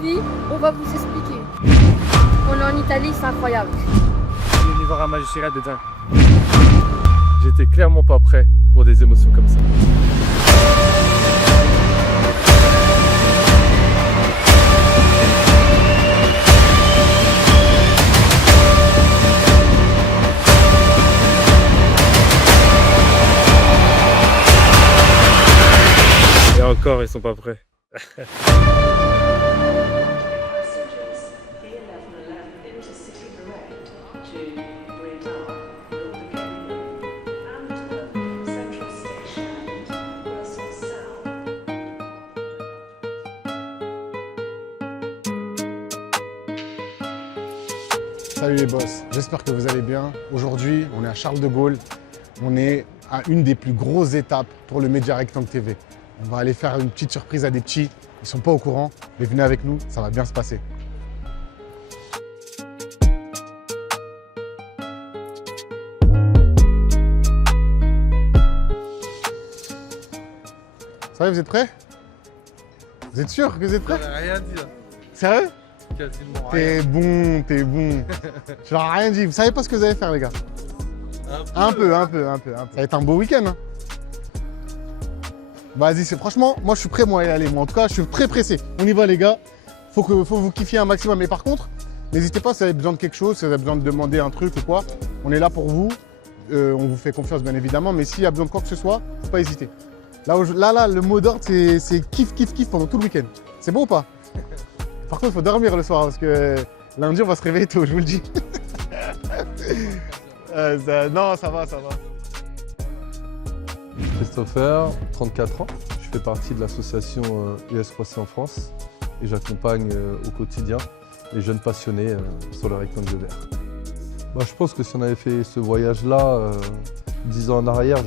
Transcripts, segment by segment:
vie, on va vous expliquer. On est en Italie, c'est incroyable. Venu voir un magistrat de dingue. J'étais clairement pas prêt pour des émotions comme ça. Et encore, ils sont pas prêts. Salut les boss, j'espère que vous allez bien. Aujourd'hui, on est à Charles de Gaulle. On est à une des plus grosses étapes pour le Média Rectangle TV. On va aller faire une petite surprise à des petits. Ils ne sont pas au courant, mais venez avec nous, ça va bien se passer. Ça va, vous êtes prêts? Vous êtes sûr que vous êtes prêts? Rien dit. Sérieux? Quasiment T'es bon, t'es bon. Je leur ai rien dit. Vous savez pas ce que vous allez faire, les gars? Un peu. Ça va être un beau week-end. Hein. Vas-y, franchement, moi je suis prêt moi à y aller. Moi en tout cas, je suis très pressé. On y va les gars. Faut vous kiffiez un maximum. Mais par contre, n'hésitez pas si vous avez besoin de quelque chose, si vous avez besoin de demander un truc ou quoi. On est là pour vous. On vous fait confiance bien évidemment. Mais s'il y a besoin de quoi que ce soit, faut pas hésiter. Là, le mot d'ordre, c'est kiff pendant tout le week-end. C'est bon ou pas? Par contre, il faut dormir le soir parce que lundi, on va se réveiller tôt, je vous le dis. Non, ça va. Christopher, 34 ans. Je fais partie de l'association US3C en France et j'accompagne au quotidien les jeunes passionnés sur le rectangle vert. Je pense que si on avait fait ce voyage-là 10 ans en arrière,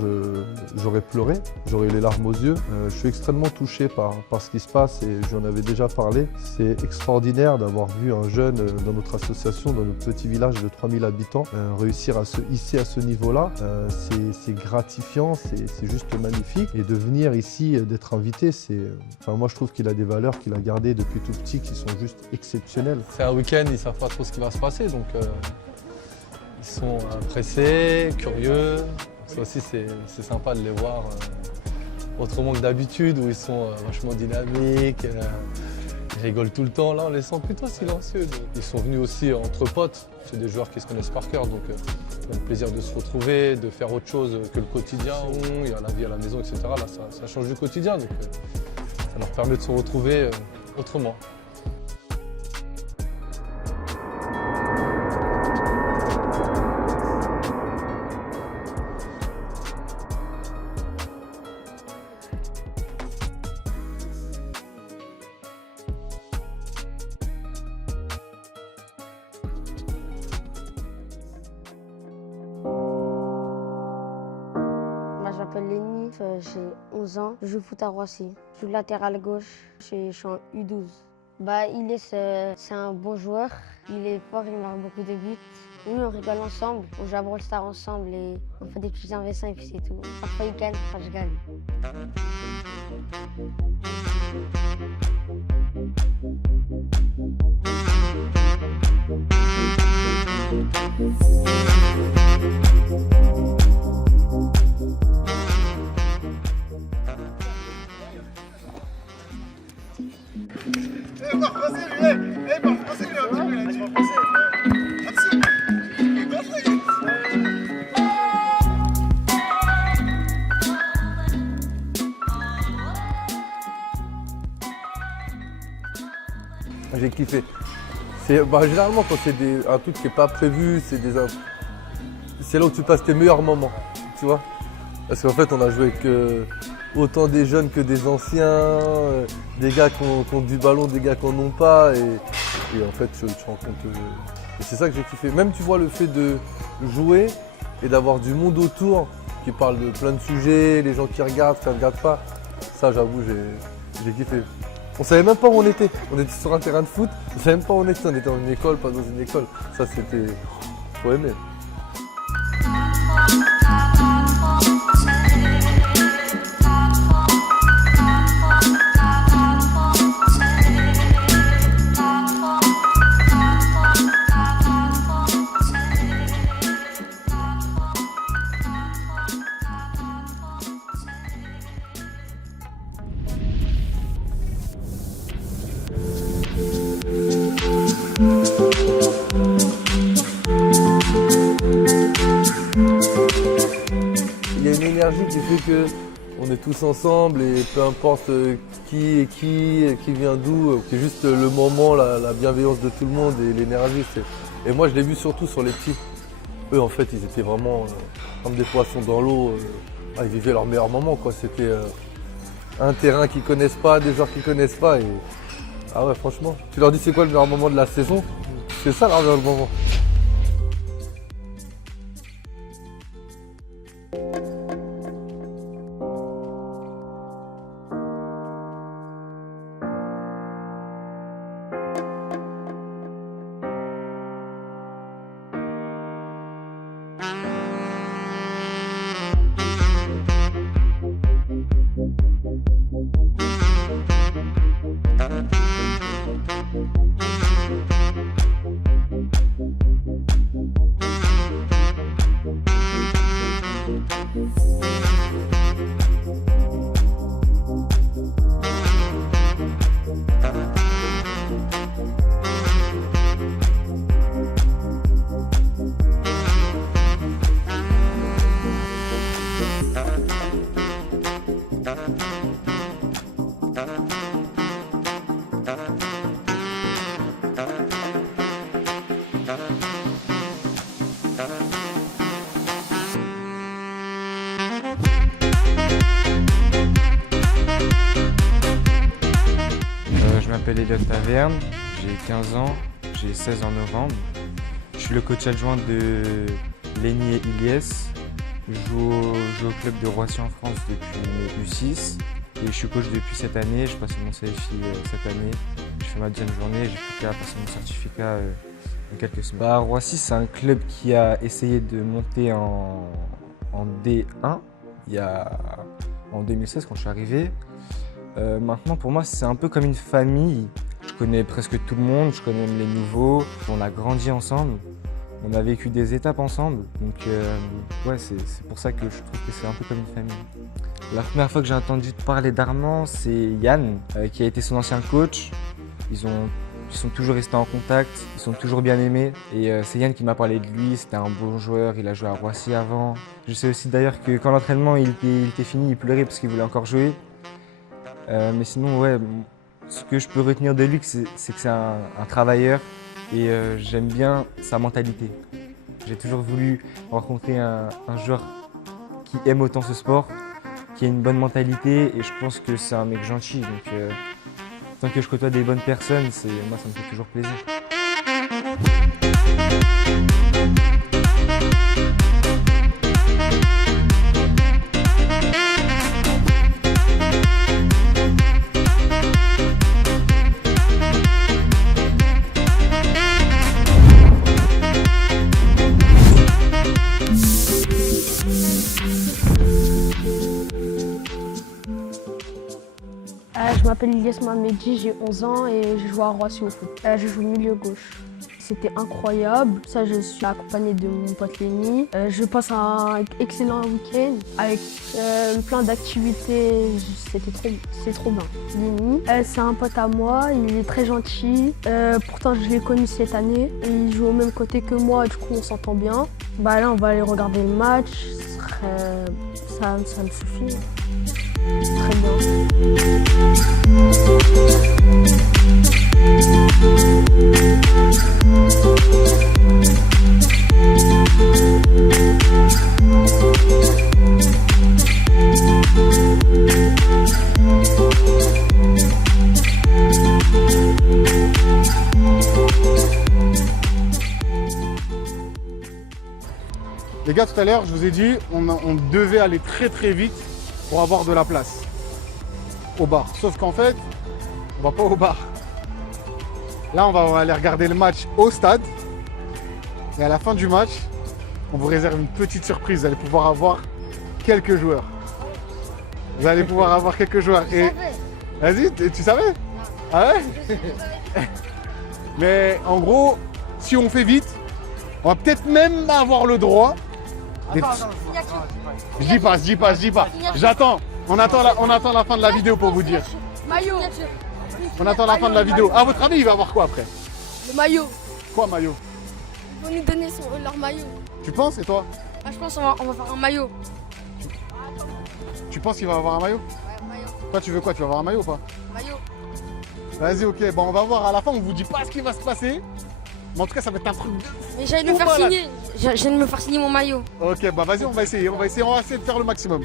j'aurais pleuré, j'aurais eu les larmes aux yeux. Je suis extrêmement touché par ce qui se passe et j'en avais déjà parlé. C'est extraordinaire d'avoir vu un jeune dans notre association, dans notre petit village de 3000 habitants, réussir à se hisser à ce niveau-là. C'est gratifiant, c'est juste magnifique. Et de venir ici, d'être invité, moi je trouve qu'il a des valeurs qu'il a gardées depuis tout petit qui sont juste exceptionnelles. C'est un week-end, ils ne savent pas trop ce qui va se passer, donc ils sont pressés, curieux. Ça aussi, c'est sympa de les voir autrement que d'habitude, où ils sont vachement dynamiques, ils rigolent tout le temps. Là, on les sent plutôt silencieux. Ils sont venus aussi entre potes. C'est des joueurs qui se connaissent par cœur, donc ça fait le plaisir de se retrouver, de faire autre chose que le quotidien. Il y a la vie à la maison, etc. Là, ça change du quotidien, donc ça leur permet de se retrouver autrement. Je m'appelle Léni, j'ai 11 ans, je joue au foot à Roissy. Je joue latéral gauche, je suis en U12. C'est un bon joueur, il est fort, il marque beaucoup de buts. Nous, on rigole ensemble, on joue à Brawl Stars ensemble et on fait des petits investissements et puis c'est tout. Parfois il gagne, parfois je gagne. J'ai kiffé. Généralement, quand c'est un truc qui n'est pas prévu, c'est là où tu passes tes meilleurs moments, tu vois. Parce qu'en fait, on a joué avec autant des jeunes que des anciens, des gars qui ont du ballon, des gars qui n'en ont pas. Et en fait, tu te rends compte. Et c'est ça que j'ai kiffé. Même, tu vois, le fait de jouer et d'avoir du monde autour qui parle de plein de sujets, les gens qui regardent, qui ne regardent pas. Ça, j'avoue, j'ai kiffé. On savait même pas où on était. On était sur un terrain de foot, on savait même pas où on était. On était dans une école, pas dans une école. Ça, c'était... faut aimer. fait que on est tous ensemble et peu importe qui est qui vient d'où, c'est juste le moment, la bienveillance de tout le monde et l'énergie. Et moi je l'ai vu surtout sur les petits. Eux en fait ils étaient vraiment comme des poissons dans l'eau, ils vivaient leur meilleur moment quoi. C'était un terrain qu'ils connaissent pas, des joueurs qu'ils connaissent pas et ah ouais franchement, tu leur dis c'est quoi le meilleur moment de la saison, c'est ça leur meilleur moment. Je m'appelle Elliot Taverne, j'ai 15 ans, j'ai 16 en novembre. Je suis le coach adjoint de Léni et Iliès. Je joue au club de Roissy en France depuis mes U6 et je suis coach depuis cette année. Je passe mon CFI cette année. Je fais ma deuxième journée, j'ai plus qu'à passer mon certificat dans quelques semaines. Roissy, c'est un club qui a essayé de monter en D1 en 2016 quand je suis arrivé. Maintenant, pour moi, c'est un peu comme une famille. Je connais presque tout le monde, je connais même les nouveaux. On a grandi ensemble, on a vécu des étapes ensemble. Donc, ouais, c'est pour ça que je trouve que c'est un peu comme une famille. La première fois que j'ai entendu parler d'Armand, c'est Yann, qui a été son ancien coach. Ils sont toujours restés en contact, ils sont toujours bien aimés. Et c'est Yann qui m'a parlé de lui, c'était un bon joueur, il a joué à Roissy avant. Je sais aussi d'ailleurs que quand l'entraînement il était fini, il pleurait parce qu'il voulait encore jouer. Mais sinon, ouais, ce que je peux retenir de lui, c'est que c'est un travailleur et j'aime bien sa mentalité. J'ai toujours voulu rencontrer un joueur qui aime autant ce sport, qui a une bonne mentalité et je pense que c'est un mec gentil. Donc, tant que je côtoie des bonnes personnes, moi ça me fait toujours plaisir. Je m'appelle Ilyes Mamedi, j'ai 11 ans et je joue à Roissy au foot. Je joue milieu gauche. C'était incroyable. Ça, je suis accompagné de mon pote Léni. Je passe un excellent week-end avec plein d'activités. C'est trop bien. Léni, c'est un pote à moi. Il est très gentil. Pourtant, je l'ai connu cette année. Il joue au même côté que moi. Du coup, on s'entend bien. Bah là, on va aller regarder le match. Ça me suffit. Très bien. Les gars, tout à l'heure, je vous ai dit, on devait aller très très vite pour avoir de la place au bar. Sauf qu'en fait, on va pas au bar. Là, on va aller regarder le match au stade. Et à la fin du match, on vous réserve une petite surprise. Vous allez pouvoir avoir quelques joueurs. Vous allez pouvoir avoir quelques joueurs. Et vas-y, tu savais? Ah ouais? Mais en gros, si on fait vite, on va peut-être même avoir le droit. Je dis pas. J'attends. On attend la fin de la vidéo pour vous dire. Maillot. On attend la fin de la vidéo. À votre avis, il va avoir quoi après? Le maillot. Quoi, maillot? Ils vont nous donner leur maillot. Tu penses, et toi? Ah, je pense qu'on va faire un maillot. Tu penses qu'il va avoir un maillot? Ouais, maillot. Toi, tu veux quoi? Tu vas avoir un maillot ou pas? Maillot. Vas-y, ok. Bon, on va voir. À la fin, on vous dit pas ce qui va se passer. Mais en tout cas, ça va être un truc de... Mais j'allais me faire malade. signer. J'allais me faire signer mon maillot. Ok, bah vas-y, on va essayer. On va essayer de faire le maximum.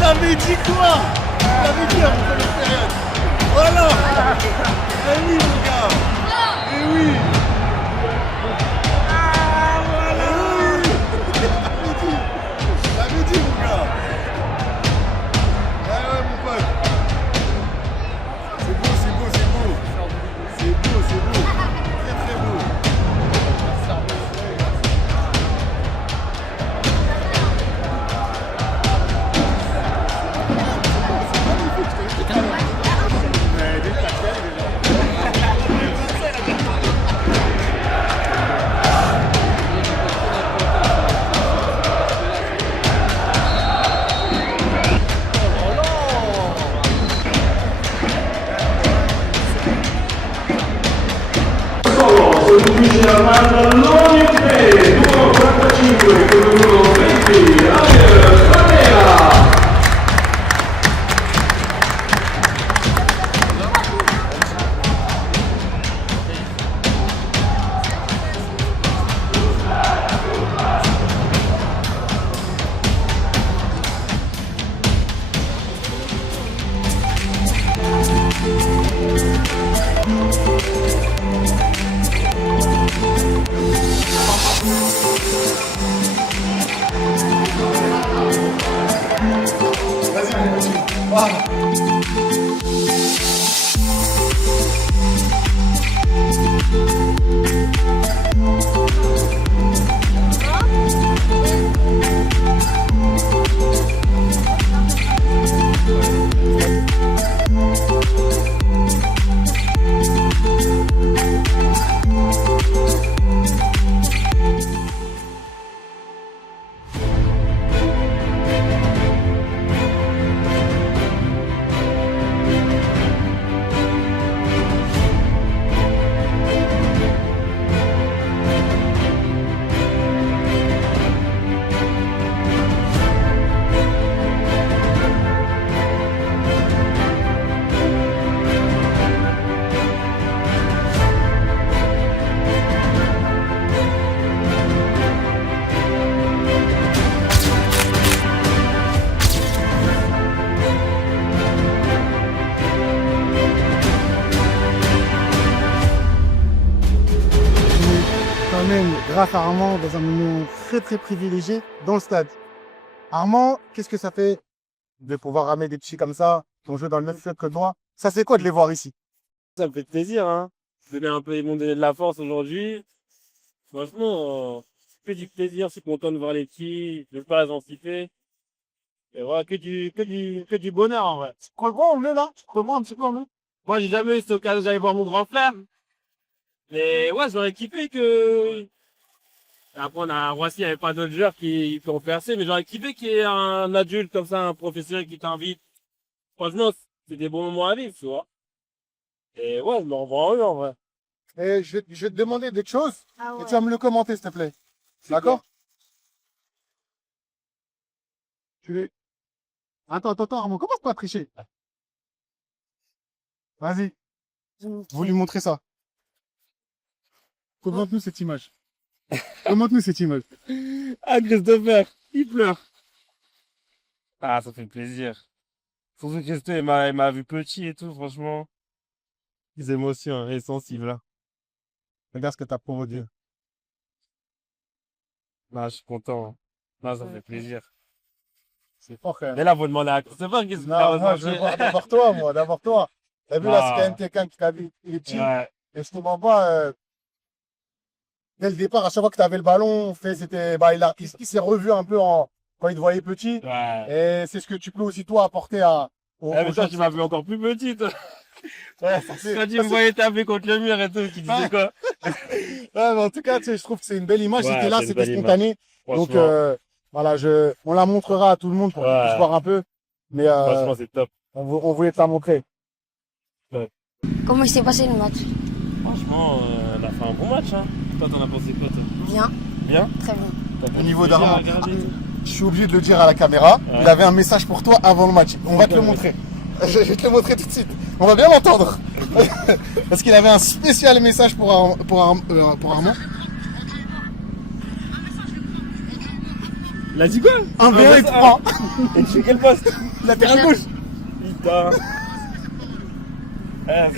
T'avais dit quoi? T'avais dit en première période. Voilà. Eh oui mon gars. Eh oui. Ah voilà. T'avais dit mon gars. Ouais ouais mon pote. C'est beau, c'est beau, c'est beau. C'est beau, c'est beau. Très très beau. Vas-y mon petit. Voilà. face à Armand dans un moment très très privilégié dans le stade. Armand, qu'est-ce que ça fait de pouvoir ramener des petits comme ça, qui ont joué dans le même club que toi? Ça c'est quoi de les voir ici? Ça me fait plaisir, hein. Ils m'ont donné de la force aujourd'hui. Franchement, ça fait du plaisir, je suis content de voir les petits, de ne pas les anticiper. Et voilà, que du bonheur, en vrai. Crois-moi, on est là. Crois-moi un petit peu, on est. Moi, j'ai jamais eu cette occasion d'aller voir mon grand frère. Mais ouais, j'aurais kiffé que... Après, à Roissy, il n'y avait pas d'autres joueurs qui ont percé, mais j'aurais kiffé qu'il y ait un adulte comme ça, un professionnel qui t'invite. Franchement, c'est des bons moments à vivre, tu vois. Et ouais, je m'en vois en vrai. Et je vais te demander des choses Ah et tu vas me le commenter, s'il te plaît. D'accord? Attends, Armand, commence pas à tricher. Vas-y, vous lui montrez ça. Commente-nous cette image. Commente-nous cette image. Ah, Christopher, il pleure. Ah, ça fait plaisir. Surtout que Christopher, il m'a vu petit et tout, franchement. Des émotions, hein, il est sensible, là. Regarde ce que t'as provoqué. Ah, je suis content. Hein. Ah, ça fait plaisir. C'est fort quand même. Mais là, vous demandez à Christopher qu'est-ce qu'il Non, a moi, je veux voir d'abord toi, moi, d'abord toi. T'as vu, là, c'est Ah. quand même quelqu'un qui t'a vu, il est petit. Ouais. Et je te mens pas, dès le départ, à chaque fois que tu avais le ballon, il s'est revu un peu quand il te voyait petit. Ouais. Et c'est ce que tu peux aussi, toi, apporter aux Mais toi, gens. tu m'as vu encore plus petit, toi. Ouais, ça, c'est- Quand tu me voyais taper contre le mur et tout, tu disais quoi? Ouais, mais en tout cas, tu sais, je trouve que c'est une belle image. Ouais, C'était là, c'est une c'était belle spontané. Donc, Franchement, voilà, on la montrera à tout le monde pour qu'ils Ouais. puissent voir un peu. Mais franchement, c'est top. on voulait te la montrer. Comment il s'est passé le match? Franchement, on a fait un bon match, hein. Toi, t'en as pensé quoi, toi? Bien, Bien? très bien. Au niveau Plaisir à d'Armand, regarder. je suis obligé de le dire à la caméra. Ouais. Il avait un message pour toi avant le match. On va te le montrer. Je vais te le montrer tout de suite. On va bien l'entendre. Parce qu'il avait un spécial message pour Armand. Il a dit quoi? 1v1 et 3. Et tu fais quel poste? Latéral gauche. Putain. Ah,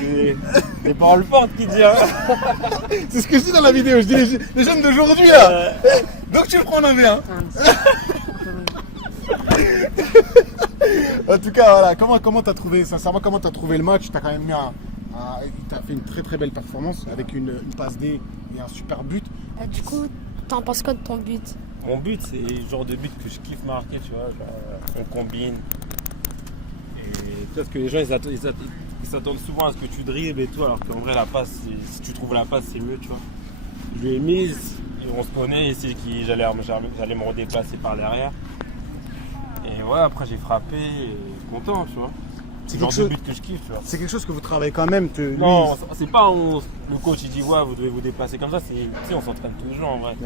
c'est paroles fortes qu'il dit, hein. C'est ce que je dis dans la vidéo. Je dis les jeunes d'aujourd'hui là. Donc tu le prends en 1v1. En tout cas, voilà. Comment t'as trouvé, sincèrement, comment t'as trouvé le match? T'as quand même mis t'as fait une très très belle performance avec une passe D et un super but. Du coup, t'en penses quoi de ton but? Mon but, c'est le genre de but que je kiffe marquer, tu vois. Genre, on combine. Et peut-être que les gens, ils s'attendent souvent à ce que tu dribbles et tout, alors qu'en vrai, la passe, si tu trouves la passe, c'est mieux, tu vois. Je lui ai mise, et on se connaît, ici, j'allais me redéplacer par derrière. Et ouais, après, j'ai frappé, et content, tu vois. C'est le genre de but que je kiffe, tu vois. C'est quelque chose que vous travaillez quand même. Non, c'est pas le coach il dit ouais vous devez vous déplacer comme ça, tu sais, on s'entraîne tous les jours en vrai.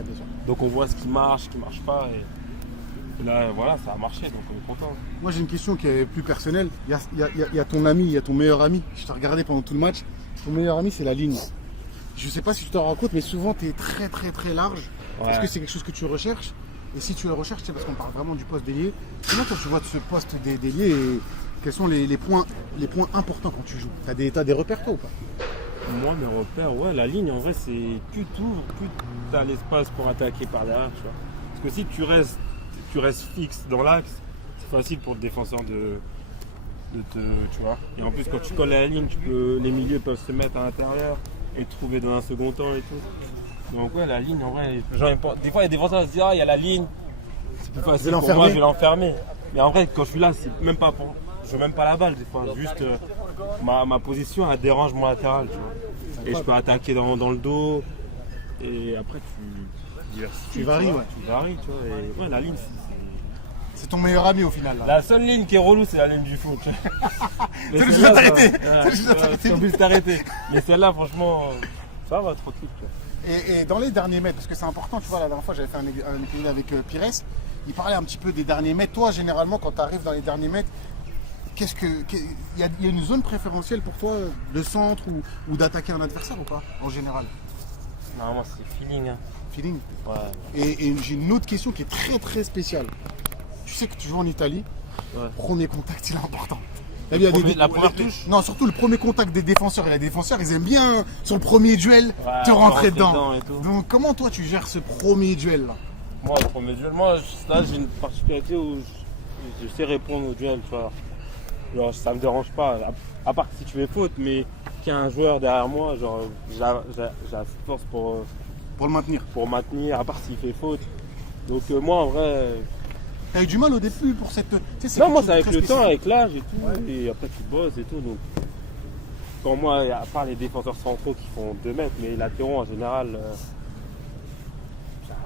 Donc on voit ce qui marche pas et là voilà ça a marché donc on est content. Moi j'ai une question qui est plus personnelle. Il y a ton ami, il y a ton meilleur ami. Je t'ai regardé pendant tout le match. Ton meilleur ami c'est la ligne. Je sais pas si tu t'en rends compte mais souvent tu es très très très large. Ouais. Est-ce que c'est quelque chose que tu recherches? Et si tu le recherches, c'est parce qu'on parle vraiment du poste d'ailier. Comment toi tu vois de ce poste d'ailier et quels sont les points importants quand tu joues? T'as des repères toi ou pas? Moi mes repères, ouais la ligne en vrai c'est plus t'as l'espace pour attaquer par derrière tu vois. Parce que si tu restes fixe dans l'axe, c'est facile pour le défenseur tu vois. Et en plus quand tu colles à la ligne, les milieux peuvent se mettre à l'intérieur et te trouver dans un second temps et tout. Donc ouais la ligne en vrai, des fois il y a des défenseurs qui se disent ah il y a la ligne, c'est plus facile pour moi, je vais l'enfermer. Mais en vrai quand je suis là, c'est même pas je veux même pas la balle des fois, juste ma position elle dérange mon latéral tu vois. Et je peux attaquer dans le dos et après Tu varies, ouais. Tu varies tu vois. Et ouais la ligne C'est ton meilleur ami au final là. la seule ligne qui est relou c'est la ligne du foot. C'est le juste t'arrêter. C'est obligé de t'arrêter. Mais celle-là franchement ça va tranquille tu vois. Et dans les derniers mètres, parce que c'est important, tu vois, la dernière fois j'avais fait un épisode avec Pires, il parlait un petit peu des derniers mètres. Toi, généralement, quand tu arrives dans les derniers mètres, il y a une zone préférentielle pour toi de centre ou d'attaquer un adversaire ou pas, en général? Non, moi c'est feeling. Hein. Feeling. Ouais. Et j'ai une autre question qui est très très spéciale. Tu sais que tu joues en Italie, Ouais. premier contact il est important. T'as vu, il y a La première touche. Non, surtout le premier contact des défenseurs. Et les défenseurs, ils aiment bien, sur le premier duel, Ouais, te rentrer dedans. et tout. Donc, comment toi, tu gères ce premier duel là? Moi, le premier duel, moi, là, j'ai une particularité où je sais répondre au duel, tu vois. Genre, ça me dérange pas, à part que si tu fais faute, mais qu'il y a un joueur derrière moi, genre, j'ai assez de force pour le maintenir, à part s'il fait faute. Donc, moi, en vrai. T'as eu du mal au début pour cette. Non, moi, c'est avec le temps, avec l'âge et tout, et après, tu bosses et tout. Donc, quand moi, à part les défenseurs centraux qui font 2 mètres, mais les latéraux, en général,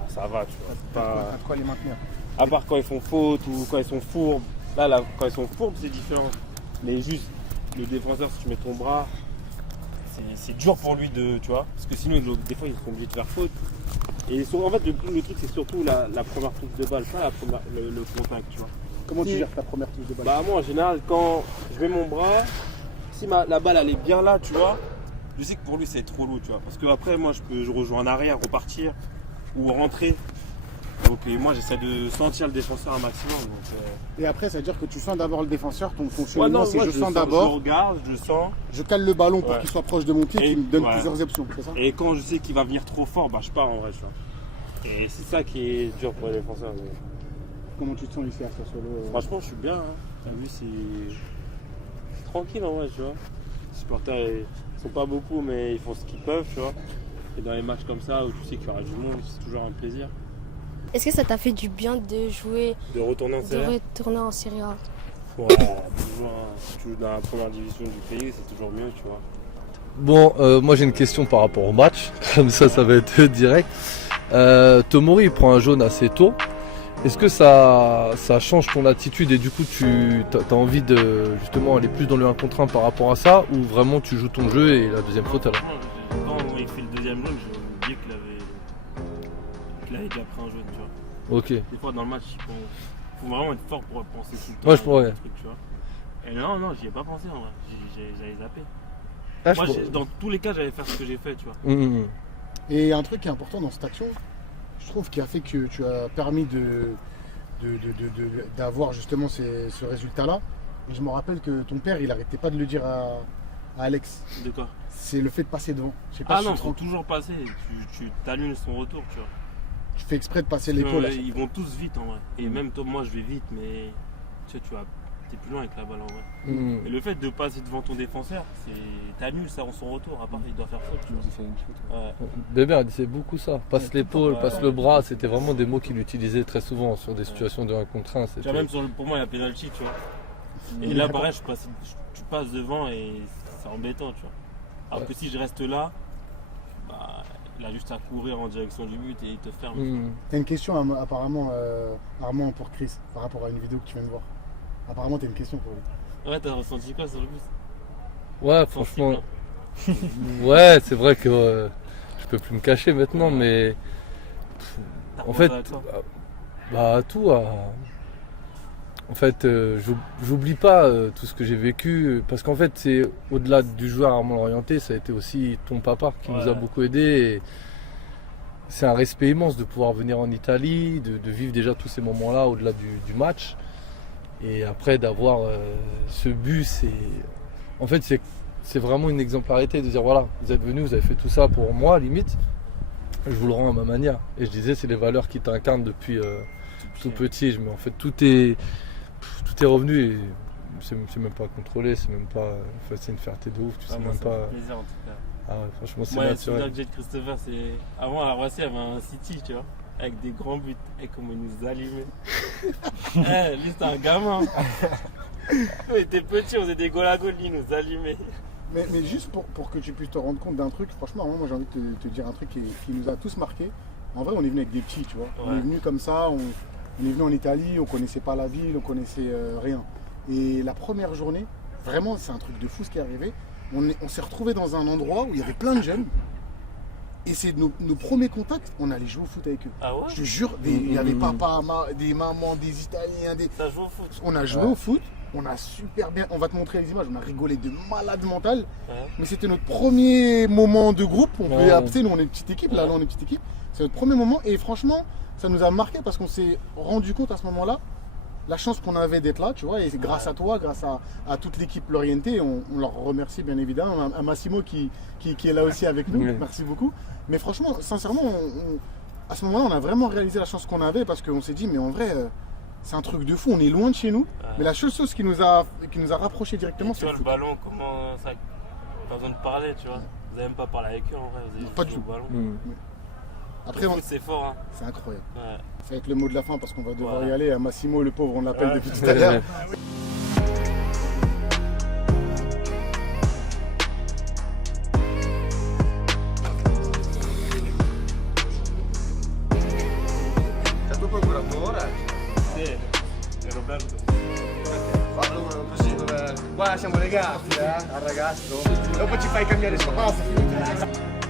ça va, tu vois. T'as de quoi les maintenir. À part quand ils font faute ou quand ils sont fourbes. Là, quand ils sont fourbes, c'est différent. Mais juste, le défenseur, si tu mets ton bras, c'est dur pour lui de. Tu vois. Parce que sinon, des fois, ils sont obligés de faire faute. Et en fait, le truc, c'est surtout la première touche de balle, pas le contact, tu vois. Comment tu gères ta première touche de balle? Bah, moi, en général, quand je mets mon bras, si la balle, elle est bien là, tu vois, je sais que pour lui, c'est trop lourd, tu vois. Parce qu'après, moi, je rejoins en arrière, repartir ou rentrer. Donc moi j'essaie de sentir le défenseur un maximum. Donc, Et après ça veut dire que tu sens d'abord le défenseur, ton ouais, fonctionnement non, c'est moi, je sens d'abord, je regarde, je sens. je cale le ballon pour Ouais. qu'il soit proche de mon pied, Et- qui me donne ouais. plusieurs options, c'est ça? Et quand je sais qu'il va venir trop fort, bah je pars en vrai, tu vois. Et c'est ça qui est dur pour les défenseurs. Mais Comment tu te sens ici à Sassuolo? franchement je suis bien, hein. T'as vu, c'est tranquille en vrai, tu vois. Les supporters ils sont pas beaucoup mais ils font ce qu'ils peuvent, tu vois. Et dans les matchs comme ça où tu sais qu'il y aura du monde, c'est toujours un plaisir. Est-ce que ça t'a fait du bien de jouer, De retourner en de Serie A. retourner en Serie A? Ouais, toujours, si tu joues dans la première division du pays, c'est toujours mieux, tu vois. Bon, moi j'ai une question par rapport au match, comme ça va être direct. Tomori il prend un jaune assez tôt. Est-ce que ça change ton attitude et du coup tu as envie de justement aller plus dans le 1 contre 1 par rapport à ça, ou vraiment tu joues ton jeu et la deuxième faute alors? Quand il fait le deuxième jaune, j'ai oublié qu'il avait déjà pris un jaune, tu vois. Ok. Des fois dans le match, il faut vraiment être fort pour penser tout le temps. Ouais, je pourrais. Truc, tu vois. Et non, j'y ai pas pensé en vrai. J'avais zappé. Ah, Moi, dans tous les cas, j'allais faire ce que j'ai fait, tu vois. Et un truc qui est important dans cette action, je trouve, qui a fait que tu as permis d'avoir justement ce résultat-là. Et je me rappelle que ton père, il arrêtait pas de le dire à Alex. De quoi? C'est le fait de passer devant. Je sais pas Ah si non, tu il te faut rends- toujours passer. Tu t'annules son retour, tu vois. tu fais exprès de passer l'épaule. à chaque Ils vont tous vite en vrai. Et même toi, moi, je vais vite, mais tu sais, t'es plus loin avec la balle en vrai. Et le fait de passer devant ton défenseur, t'annules ça en son retour, à part qu'il doit faire faute, tu vois. Ouais. Bébé a dit c'est beaucoup ça. Passe l'épaule, passe le bras, c'était vraiment des mots qu'il utilisait très souvent sur des situations de 1 contre 1. Tu vois, même pour moi, il y a penalty, tu vois. Et là, pareil, tu passes devant et c'est embêtant, tu vois. Alors que si je reste là, bah, il a juste à courir en direction du but et il te ferme. T'as une question apparemment, Armand, pour Chris, par rapport à une vidéo que tu viens de voir. Apparemment, t'as une question pour lui. Ouais, t'as ressenti quoi sur le but? Ouais, franchement. Ouais, c'est vrai que je peux plus me cacher maintenant, mais en fait, bah tout. En fait, j'oublie pas tout ce que j'ai vécu, parce qu'en fait, c'est au-delà du joueur Armand Lorienté, ça a été aussi ton papa qui nous a beaucoup aidés. C'est un respect immense de pouvoir venir en Italie, de vivre déjà tous ces moments-là au-delà du match. Et après d'avoir ce but, en fait c'est vraiment une exemplarité de dire voilà, vous êtes venus, vous avez fait tout ça pour moi limite, je vous le rends à ma manière. Et je disais c'est les valeurs qui t'incarnent depuis tout petit. Mais en fait tout est revenu et c'est même pas contrôlé, c'est même pas. En fait c'est une fierté de ouf, tu sais même pas. Plaisir en tout cas. Ah ouais, franchement c'est Moi, le naturel. souvenir que j'ai de Christopher, c'est avant à la Roissy, il y avait un City, tu vois, avec des grands buts. Et comment il nous allumait. Lui, c'était un gamin. On était petits, on faisait des goal à goal, lui, il nous allumait. Mais juste pour que tu puisses te rendre compte d'un truc, franchement, moi j'ai envie de te dire un truc qui nous a tous marqué. En vrai, on est venu avec des petits, tu vois. On est venu comme ça, on est venu en Italie, on connaissait pas la ville, on connaissait rien. Et la première journée, vraiment, c'est un truc de fou ce qui est arrivé. On s'est retrouvés dans un endroit où il y avait plein de jeunes. Et c'est nos premiers contacts, on allait jouer au foot avec eux. Ah ouais? Je te jure, il y avait papa, des mamans, des Italiens, Ça joue au foot. On a joué au foot, on a super bien, on va te montrer les images, on a rigolé de malade mental. Mais c'était notre premier moment de groupe, on pouvait appeler, nous on est une petite équipe, là on est une petite équipe. C'est notre premier moment et franchement, ça nous a marqué parce qu'on s'est rendu compte à ce moment-là la chance qu'on avait d'être là, tu vois, et c'est grâce à toi, grâce à toute l'équipe Lorienté, on leur remercie bien évidemment, à Massimo qui est là aussi avec nous, Oui. merci beaucoup. Mais franchement, sincèrement, à ce moment-là, on a vraiment réalisé la chance qu'on avait parce qu'on s'est dit, mais en vrai, c'est un truc de fou, on est loin de chez nous, mais la seule chose qui nous a rapprochés directement, Tu c'est vois, le le foot. ballon, comment ça. Pas besoin de parler, tu vois. Vous n'avez même pas parlé avec eux en vrai, vous avez Pas juste du joué au ballon. Après, Le foot, c'est fort, hein. c'est incroyable. Ouais. Ça va être le mot de la fin parce qu'on va devoir Ouais. y aller. Massimo, le pauvre, on l'appelle Ouais. depuis tout à l'heure. C'è tuo procuratore? Sì, è Roberto. Fallo così, dove... Guarda, siamo legati, al ragazzo. Dopo ci fai cambiare spazio.